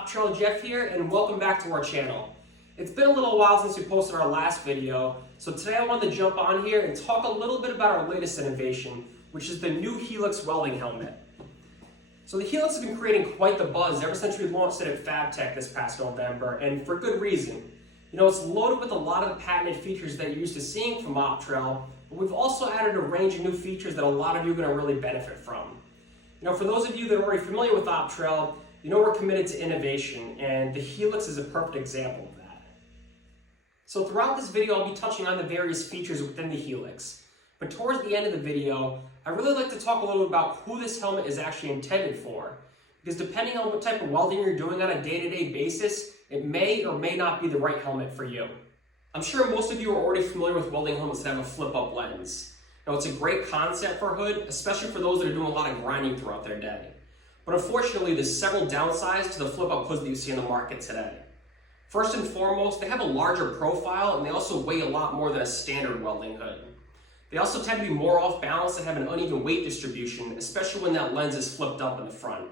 Optrel Jeff here, and welcome back to our channel. It's been a little while since we posted our last video, so today I wanted to jump on here and talk a little bit about our latest innovation, which is the new Helix welding helmet. So the Helix has been creating quite the buzz ever since we launched it at FabTech this past November, and for good reason. You know, it's loaded with a lot of the patented features that you're used to seeing from Optrel, but we've also added a range of new features that a lot of you are going to really benefit from. You know, for those of you that are already familiar with Optrel, you know we're committed to innovation, and the Helix is a perfect example of that. So throughout this video, I'll be touching on the various features within the Helix. But towards the end of the video, I'd really like to talk a little bit about who this helmet is actually intended for. Because depending on what type of welding you're doing on a day-to-day basis, it may or may not be the right helmet for you. I'm sure most of you are already familiar with welding helmets that have a flip-up lens. Now, it's a great concept for a hood, especially for those that are doing a lot of grinding throughout their day. But unfortunately, there's several downsides to the flip-up hoods that you see in the market today. First and foremost, they have a larger profile and they also weigh a lot more than a standard welding hood. They also tend to be more off balance and have an uneven weight distribution, especially when that lens is flipped up in the front.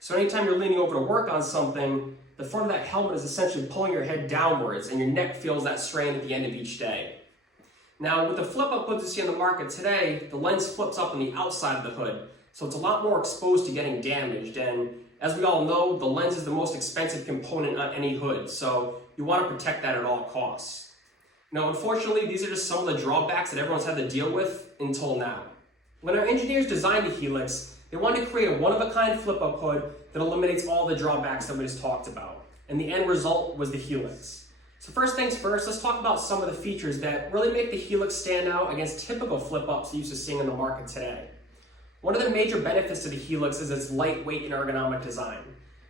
So anytime you're leaning over to work on something, the front of that helmet is essentially pulling your head downwards and your neck feels that strain at the end of each day. Now, with the flip-up hoods you see on the market today, the lens flips up on the outside of the hood, so it's a lot more exposed to getting damaged. And as we all know, the lens is the most expensive component on any hood, so you want to protect that at all costs. Now, unfortunately, these are just some of the drawbacks that everyone's had to deal with until now. When our engineers designed the Helix, they wanted to create a one-of-a-kind flip-up hood that eliminates all the drawbacks that we just talked about. And the end result was the Helix. So first things first, let's talk about some of the features that really make the Helix stand out against typical flip-ups you're used to seeing in the market today. One of the major benefits to the Helix is its lightweight and ergonomic design.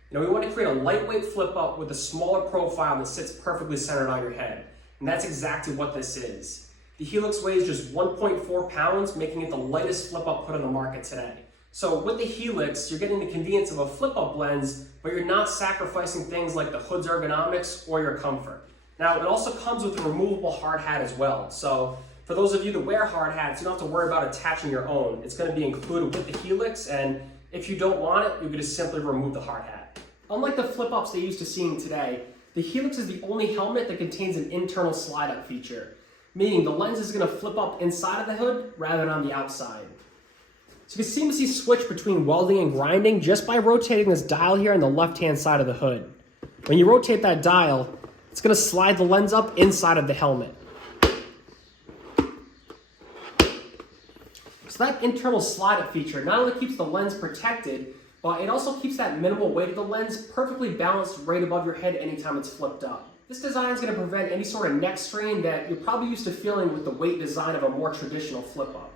You know, we want to create a lightweight flip-up with a smaller profile that sits perfectly centered on your head. And that's exactly what this is. The Helix weighs just 1.4 pounds, making it the lightest flip-up hood on the market today. So with the Helix, you're getting the convenience of a flip-up lens, but you're not sacrificing things like the hood's ergonomics or your comfort. Now, it also comes with a removable hard hat as well. So for those of you that wear hard hats, you don't have to worry about attaching your own. It's going to be included with the Helix, and if you don't want it, you can just simply remove the hard hat. Unlike the flip-ups they used to seeing today, the Helix is the only helmet that contains an internal slide-up feature, meaning the lens is going to flip up inside of the hood rather than on the outside. So you can seamlessly switch between welding and grinding just by rotating this dial here on the left-hand side of the hood. When you rotate that dial, it's going to slide the lens up inside of the helmet. So that internal slide-up feature not only keeps the lens protected, but it also keeps that minimal weight of the lens perfectly balanced right above your head anytime it's flipped up. This design is going to prevent any sort of neck strain that you're probably used to feeling with the weight design of a more traditional flip-up.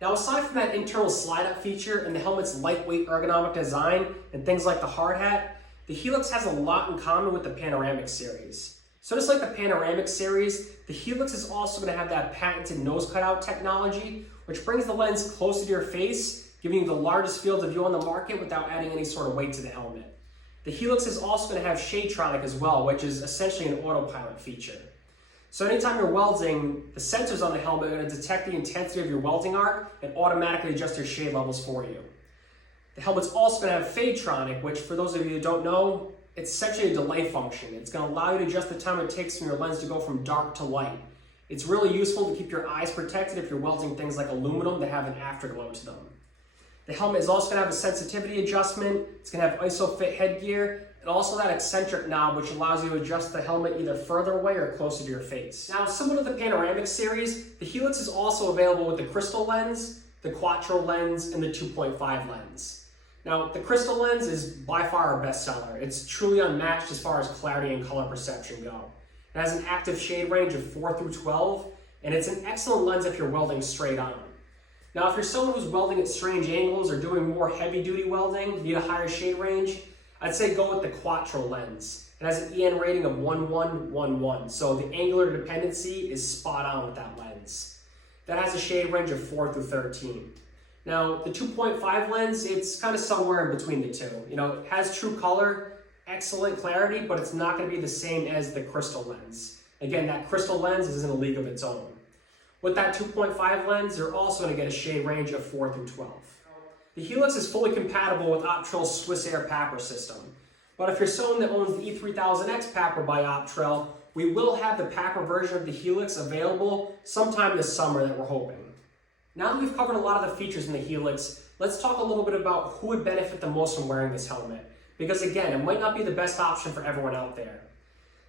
Now, aside from that internal slide-up feature and the helmet's lightweight ergonomic design and things like the hard hat, the Helix has a lot in common with the Panoramic series. So just like the Panoramic series, the Helix is also going to have that patented nose cutout technology, which brings the lens closer to your face, giving you the largest field of view on the market without adding any sort of weight to the helmet. The Helix is also going to have ShadeTronic as well, which is essentially an autopilot feature. So anytime you're welding, the sensors on the helmet are going to detect the intensity of your welding arc and automatically adjust your shade levels for you. The helmet's also going to have FadeTronic, which for those of you who don't know, it's essentially a delay function. It's going to allow you to adjust the time it takes for your lens to go from dark to light. It's really useful to keep your eyes protected if you're welding things like aluminum that have an afterglow to them. The helmet is also going to have a sensitivity adjustment. It's going to have ISO-fit headgear, and also that eccentric knob, which allows you to adjust the helmet either further away or closer to your face. Now, similar to the Panoramic series, the Helix is also available with the crystal lens, the Quattro lens, and the 2.5 lens. Now, the crystal lens is by far our best seller. It's truly unmatched as far as clarity and color perception go. It has an active shade range of 4 through 12, and it's an excellent lens if you're welding straight on. Now, if you're someone who's welding at strange angles or doing more heavy-duty welding, need a higher shade range, I'd say go with the Quattro lens. It has an EN rating of 1111, so the angular dependency is spot on with that lens. That has a shade range of 4 through 13. Now, the 2.5 lens, it's kind of somewhere in between the two. You know, it has true color, excellent clarity, but it's not going to be the same as the crystal lens. Again, that crystal lens is in a league of its own. With that 2.5 lens, you're also going to get a shade range of 4 through 12. The Helix is fully compatible with Optrel's Swiss Air Papper system. But if you're someone that owns the E3000X Papper by Optrel, we will have the Papper version of the Helix available sometime this summer that we're hoping. Now that we've covered a lot of the features in the Helix, let's talk a little bit about who would benefit the most from wearing this helmet. Because again, it might not be the best option for everyone out there.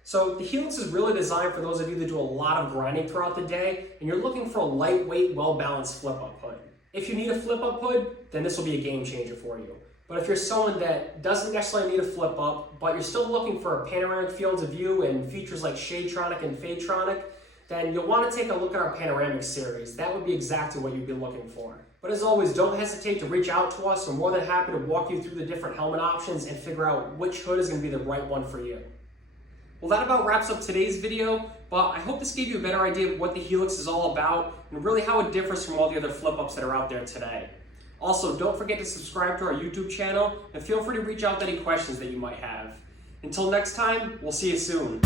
So the Helix is really designed for those of you that do a lot of grinding throughout the day and you're looking for a lightweight, well-balanced flip-up hood. If you need a flip-up hood, then this will be a game changer for you. But if you're someone that doesn't necessarily need a flip-up, but you're still looking for a panoramic field of view and features like ShadeTronic and FadeTronic, then you'll want to take a look at our panoramic series. That would be exactly what you'd be looking for. But as always, don't hesitate to reach out to us. We're more than happy to walk you through the different helmet options and figure out which hood is going to be the right one for you. Well, that about wraps up today's video, but I hope this gave you a better idea of what the Helix is all about and really how it differs from all the other flip-ups that are out there today. Also, don't forget to subscribe to our YouTube channel and feel free to reach out with any questions that you might have. Until next time, we'll see you soon.